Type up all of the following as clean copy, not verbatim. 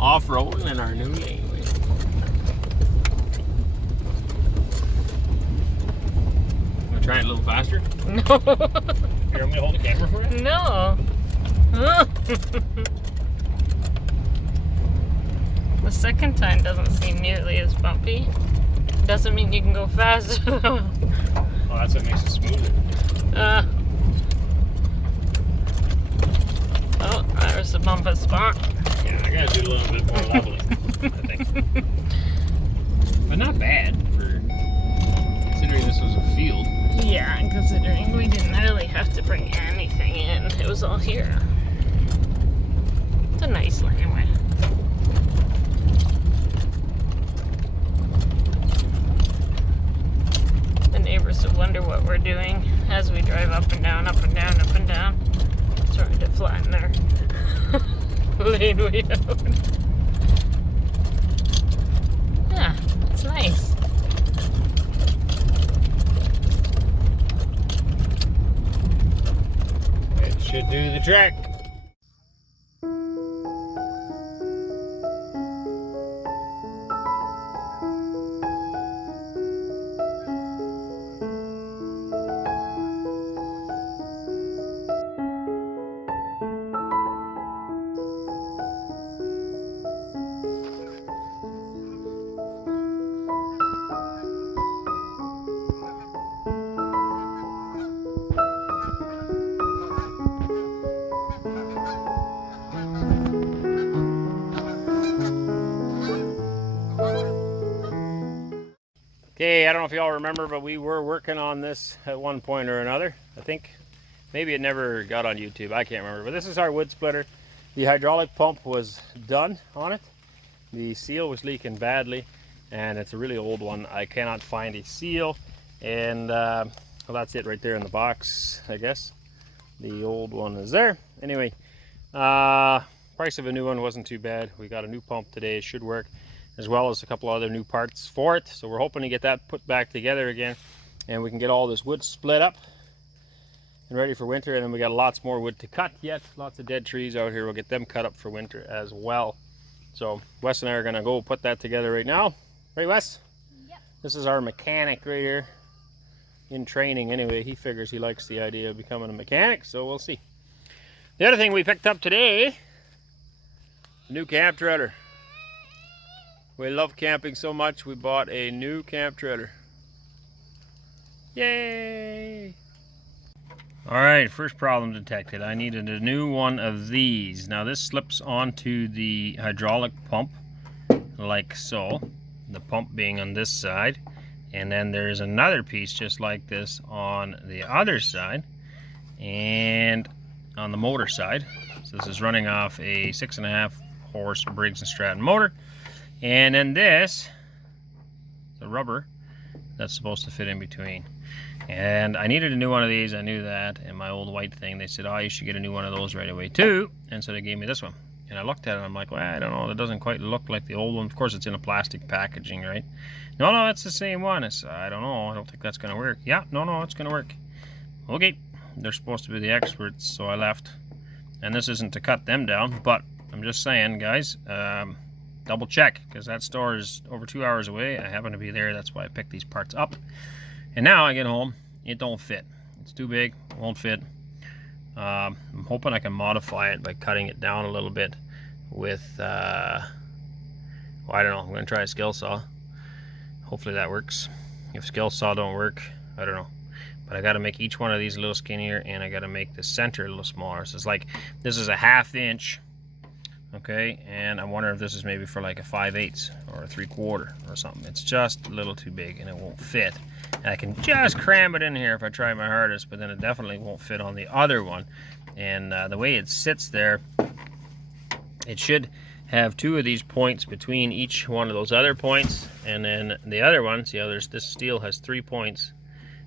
off-roading in our new laneway. Want to try it a little faster? No. Here, I'm going to hold the camera for you. No. The second time doesn't seem nearly as bumpy. Doesn't mean you can go faster though. Oh, that's what makes it smoother. Oh, there's a bumpy spot. Yeah, I gotta do a little bit more leveling, I think. But not bad for considering this was a field. Yeah, and considering we didn't really have to bring anything in. It was all here. It's a nice laneway. The neighbors will wonder what we're doing as we drive up and down, up and down, up and down. Trying to flatten our laneway out. Yeah, it's nice. It should do the trick. Okay, I don't know if y'all remember, but we were working on this at one point or another. I think maybe it never got on YouTube. I can't remember. But this is our wood splitter. The hydraulic pump was done on it. The seal was leaking badly, and it's a really old one. I cannot find a seal, and well, that's it right there in the box, I guess. The old one is there. Anyway, price of a new one wasn't too bad. We got a new pump today. It should work, as well as a couple other new parts for it. So we're hoping to get that put back together again, and we can get all this wood split up and ready for winter. And then we got lots more wood to cut yet. Lots of dead trees out here. We'll get them cut up for winter as well. So Wes and I are gonna go put that together right now. Right, Wes? Yep. This is our mechanic right here. In training anyway. He figures he likes the idea of becoming a mechanic, so we'll see. The other thing we picked up today, a new camp trailer. We love camping so much, we bought a new camp trailer. Yay! Alright, first problem detected. I needed a new one of these. Now this slips onto the hydraulic pump, like so. The pump being on this side. And then there's another piece just like this on the other side. And on the motor side. So this is running off a 6.5 horse Briggs & Stratton motor. And then this, the rubber, that's supposed to fit in between. And I needed a new one of these, I knew that. And my old white thing, they said, oh, you should get a new one of those right away too. And so they gave me this one. And I looked at it and I'm like, well, I don't know, that doesn't quite look like the old one. Of course, it's in a plastic packaging, right? No, it's the same one. It's, I don't know, I don't think that's gonna work. Yeah, no, it's gonna work. Okay, they're supposed to be the experts, so I left. And this isn't to cut them down, but I'm just saying, guys, double check, because that store is over 2 hours away. I happen to be there, that's why I picked these parts up. And now I get home, it don't fit. It's too big, it won't fit. I'm hoping I can modify it by cutting it down a little bit with, well, I don't know, I'm going to try a skill saw. Hopefully that works. If skill saw don't work, I don't know. But I got to make each one of these a little skinnier, and I got to make the center a little smaller. So it's like, this is a 1/2 inch, okay? And I wonder if this is maybe for like a 5/8 or a 3/4 or something. It's just a little too big and it won't fit. And I can just cram it in here if I try my hardest, but then it definitely won't fit on the other one. And the way it sits there, it should have 2 of these points between each one of those other points, and then the other one, see how this steel has 3 points,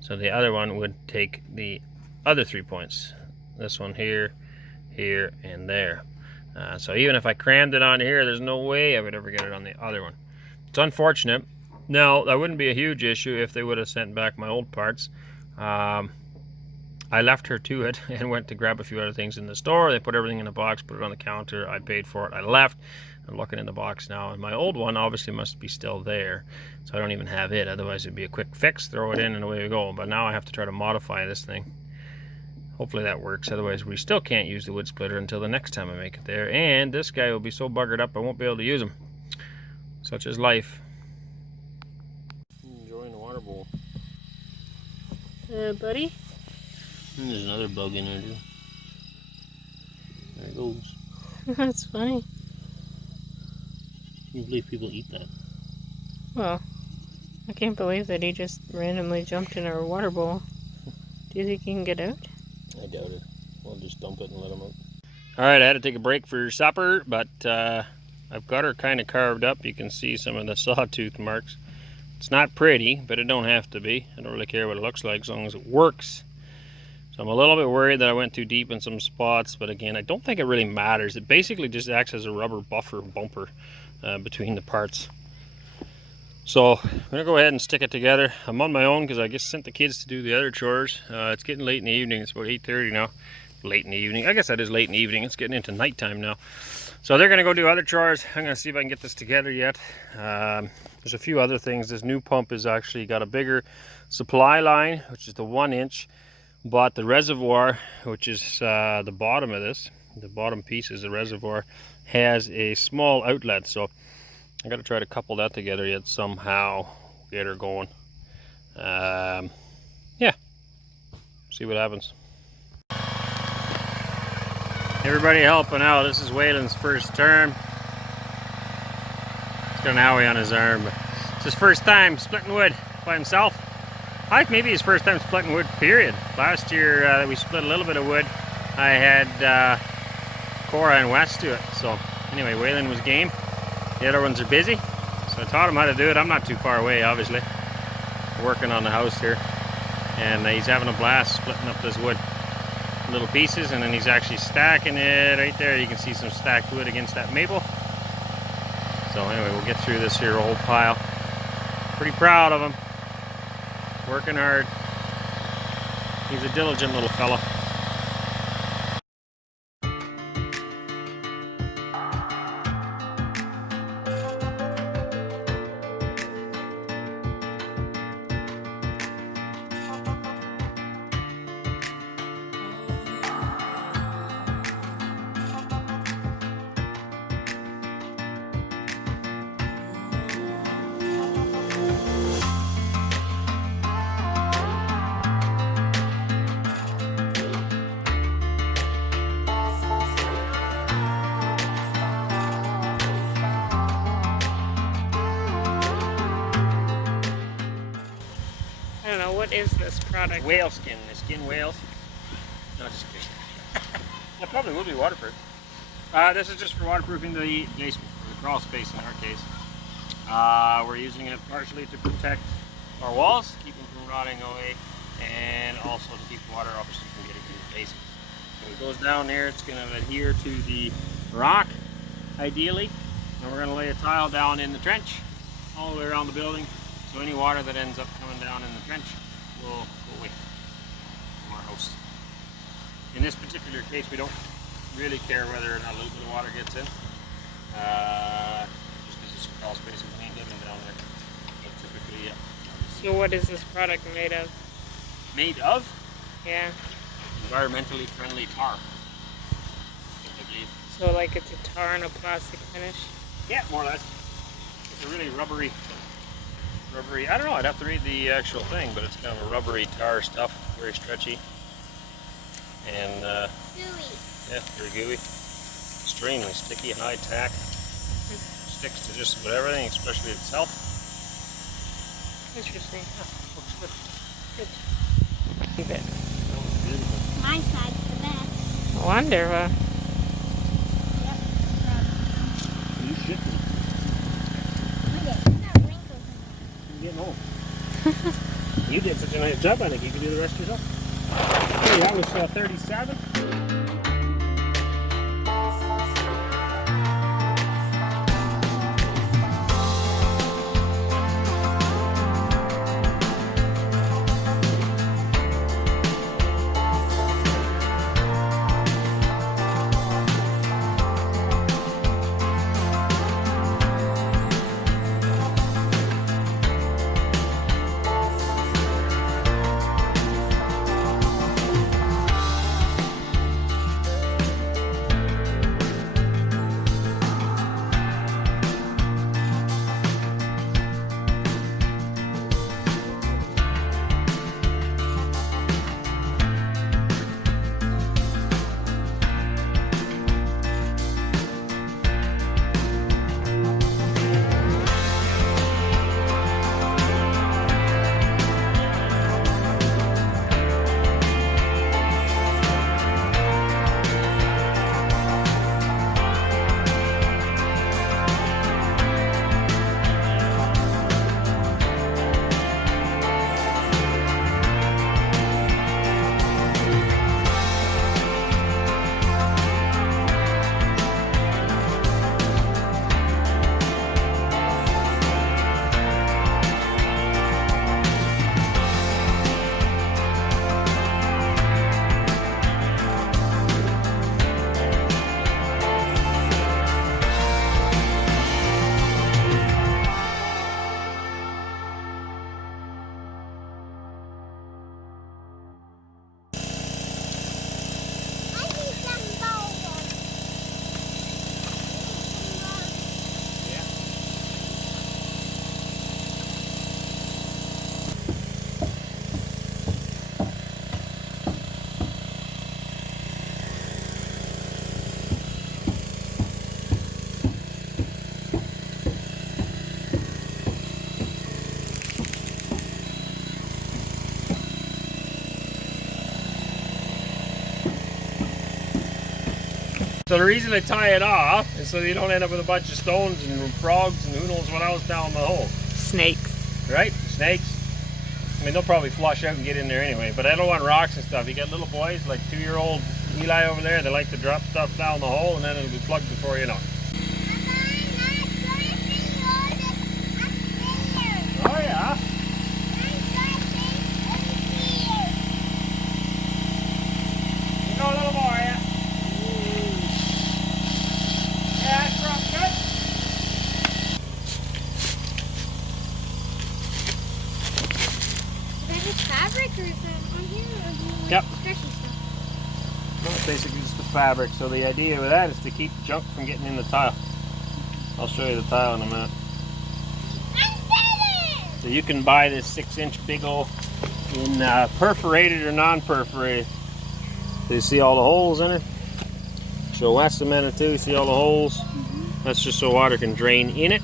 so the other one would take the other 3 points. This one here, here, and there. So even if I crammed it on here, there's no way I would ever get it on the other one. It's unfortunate. Now, that wouldn't be a huge issue if they would have sent back my old parts. I I left her to it and went to grab a few other things in the store. They put everything in a box, put it on the counter. I paid for it. I left. I'm looking in the box now, and my old one obviously must be still there, so I don't even have it. Otherwise, it'd be a quick fix, throw it in, and away we go. But now I have to try to modify this thing. Hopefully that works. Otherwise, we still can't use the wood splitter until the next time I make it there. And this guy will be so buggered up I won't be able to use him. Such is life. Enjoying the water bowl. Buddy? And there's another bug in there too. There it goes. That's funny. Can you believe people eat that? Well, I can't believe that he just randomly jumped in our water bowl. Do you think he can get out? I doubt it. We'll just dump it and let him out. Alright, I had to take a break for supper, but I've got her kind of carved up. You can see some of the sawtooth marks. It's not pretty, but it don't have to be. I don't really care what it looks like as long as it works. So I'm a little bit worried that I went too deep in some spots, but again, I don't think it really matters. It basically just acts as a rubber bumper between the parts. So I'm gonna go ahead and stick it together. I'm on my own because I just sent the kids to do the other chores. It's getting late in the evening. It's about 8:30 now. Late in the evening. I guess that is late in the evening. It's getting into nighttime now. So they're gonna go do other chores. I'm gonna see if I can get this together yet. There's a few other things. This new pump has actually got a bigger supply line, which is the 1 inch, but the reservoir, which is the bottom of this, the bottom piece is the reservoir, has a small outlet. So I got to try to couple that together yet somehow, get her going. Yeah, see what happens. Everybody helping out. This is Waylon's first term. He's got an owie on his arm, but it's his first time splitting wood by himself. I think maybe his first time splitting wood, period. Last year we split a little bit of wood. I had Cora and Wes do it. So anyway, Waylon was game. The other ones are busy, so I taught him how to do it. I'm not too far away, obviously. We're working on the house here, and he's having a blast splitting up this wood in little pieces, and then he's actually stacking it right there. You can see some stacked wood against that maple. So anyway, we'll get through this here old pile. Pretty proud of him. Working hard. He's a diligent little fella. I don't know, what is this product? Whale skin. They skin whales. No, just kidding. That probably will be waterproof. This is just for waterproofing the basement, or the crawl space in our case. We're using it partially to protect our walls, keep them from rotting away, and also to keep the water obviously from getting in the basement. So it goes down there, it's going to adhere to the rock, ideally, and we're going to lay a tile down in the trench all the way around the building. So any water that ends up coming down in the trench will go away from our house. In this particular case, we don't really care whether or not a little bit of water gets in. Just because it's a crawl space and we ain't living down there. But typically, yeah. So what is this product made of? Made of? Yeah. Environmentally friendly tar. I believe. So like it's a tar and a plastic finish? Yeah, more or less. It's a really rubbery, I don't know, I'd have to read the actual thing, but it's kind of a rubbery tar stuff, very stretchy. And Gooey. yeah, very gooey. Extremely sticky, high tack. Sticks to just about everything, especially itself. Interesting. Yeah, looks good. Good. Leave it. That was beautiful. My side's the best. Wonderful. Yep. You shit me. Look at it. It's got wrinkles in it. I'm getting old. You did such a nice job, I think you can do the rest yourself. Hey, that was 37. So the reason they tie it off is so you don't end up with a bunch of stones and frogs and who knows what else down the hole. Snakes. Right? Snakes. I mean, they'll probably flush out and get in there anyway, but I don't want rocks and stuff. You got little boys like 2-year-old Eli over there, they like to drop stuff down the hole and then it'll be plugged before you know it. Oh yeah? You know a little more, yeah? Yeah, that's rough, good. Is that just fabric or is that on here or is it like Yep. stretchy stuff? Well, it's basically just the fabric. So the idea with that is to keep junk from getting in the tile. I'll show you the tile in a minute. So you can buy this 6-inch big ol' in perforated or non-perforated. So you see all the holes in it? So wet cement too. See all the holes? That's just so water can drain in it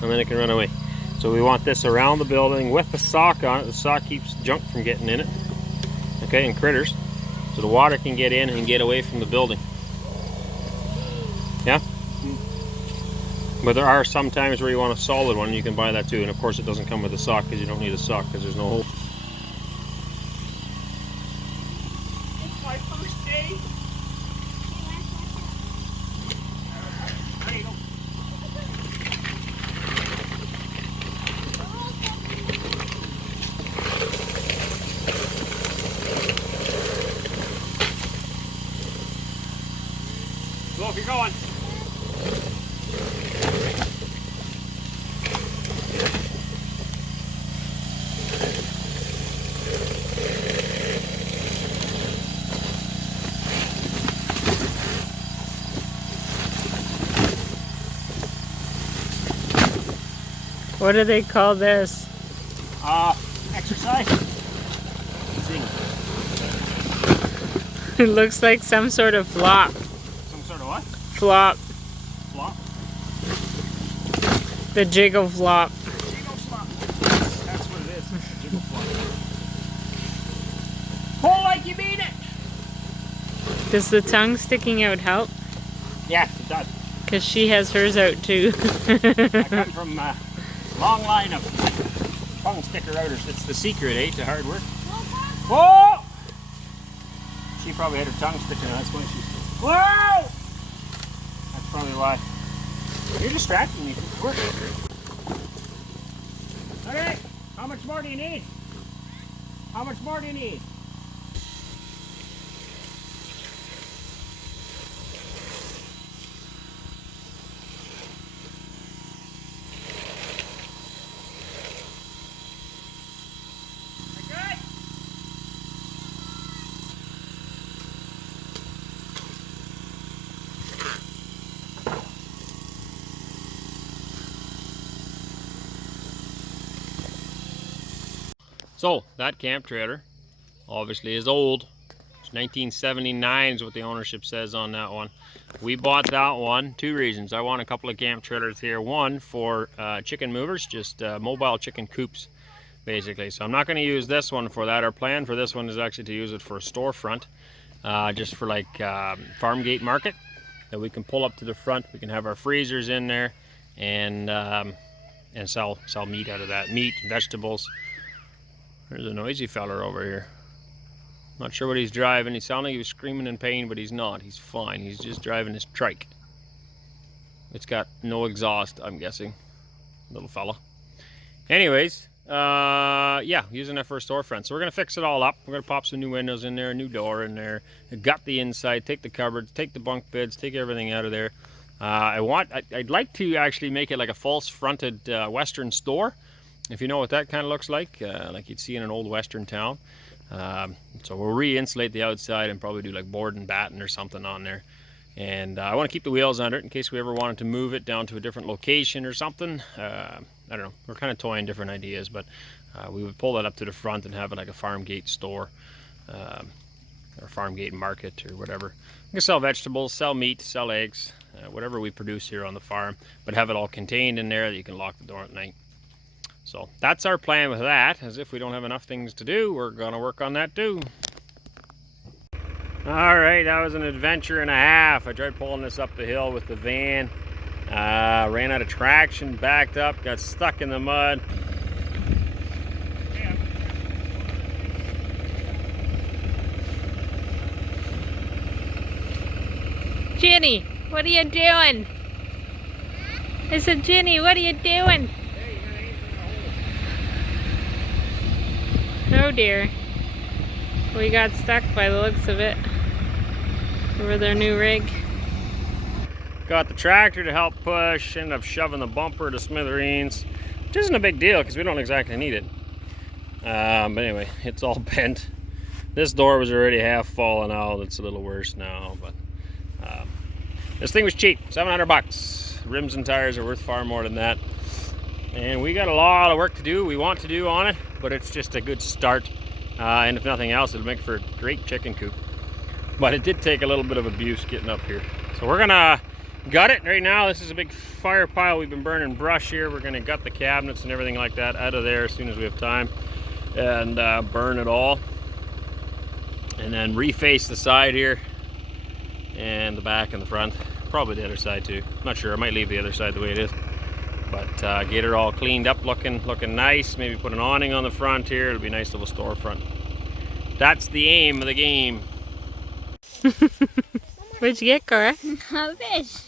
and then it can run away. So we want this around the building with the sock on it. The sock keeps junk from getting in it. Okay, and critters. So the water can get in and get away from the building. Yeah? But there are some times where you want a solid one, and you can buy that too. And of course it doesn't come with a sock because you don't need a sock because there's no hole. It's my first day. There you go. Go if you're going. What do they call this? Exercise. Sing. It looks like some sort of flop. Some sort of what? Flop. Flop? The jiggle flop. Jiggle flop. That's what it is. Jiggle flop. Pull like you mean it. Does the tongue sticking out help? Yeah, it does. Because she has hers out too. I come from a long line of tongue sticker outers. It's the secret, eh, to hard work. Whoa! She probably had her tongue sticking out. That's why she's. Whoa! That's probably why. You're distracting me from work. Okay, how much more do you need? How much more do you need? So that camp trailer obviously is old. It's 1979 is what the ownership says on that one. We bought that one, 2 reasons. I want a couple of camp trailers here. One for chicken movers, just mobile chicken coops basically. So I'm not going to use this one for that. Our plan for this one is actually to use it for a storefront, just for like farm gate market that we can pull up to the front. We can have our freezers in there and sell meat out of that. Meat, vegetables. There's a noisy feller over here. Not sure what he's driving. He sounded like he was screaming in pain, but he's not. He's fine. He's just driving his trike. It's got no exhaust, I'm guessing. Little fella. Anyways, yeah, using that for a storefront. So we're going to fix it all up. We're going to pop some new windows in there, a new door in there. Gut the inside, take the cupboards, take the bunk beds, take everything out of there. I'd like to actually make it like a false fronted western store. If you know what that kind of looks like you'd see in an old western town. So we'll re-insulate the outside and probably do like board and batten or something on there. And I want to keep the wheels under it in case we ever wanted to move it down to a different location or something. I don't know. We're kind of toying different ideas, but we would pull that up to the front and have it like a farm gate store or farm gate market or whatever. We can sell vegetables, sell meat, sell eggs, whatever we produce here on the farm, but have it all contained in there that you can lock the door at night. So that's our plan with that. As if we don't have enough things to do, we're gonna work on that too. All right, that was an adventure and a half. I tried pulling this up the hill with the van. Ran out of traction, backed up, got stuck in the mud. Jenny, what are you doing? I said, Jenny, what are you doing? Oh dear. We got stuck by the looks of it with our new rig. Got the tractor to help push, ended up shoving the bumper to smithereens, which isn't a big deal because we don't exactly need it. But anyway, it's all bent. This door was already half fallen out. It's a little worse now, but this thing was cheap, $700. Rims and tires are worth far more than that. And we got a lot of work to do, we want to do on it, but it's just a good start. And if nothing else, it'll make for a great chicken coop. But it did take a little bit of abuse getting up here. So we're gonna gut it right now. This is a big fire pile. We've been burning brush here. We're gonna gut the cabinets and everything like that out of there as soon as we have time, and burn it all. And then reface the side here, and the back and the front. Probably the other side too. Not sure, I might leave the other side the way it is. But get it all cleaned up, looking nice. Maybe put an awning on the front here. It'll be a nice little storefront. That's the aim of the game. What'd you get, Cora? A fish.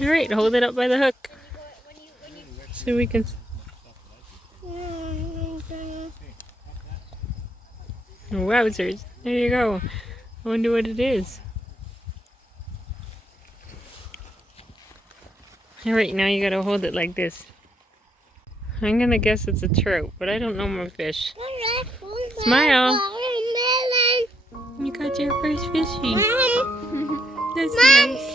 Alright, hold it up by the hook so we can... Wowzers, there you go. I wonder what it is. Alright, now you gotta hold it like this. I'm gonna guess it's a trout, but I don't know my fish. Smile! You got your first fishy. That's nice.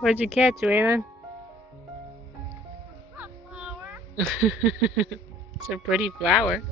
What'd you catch, Waylon? A flower. It's a pretty flower.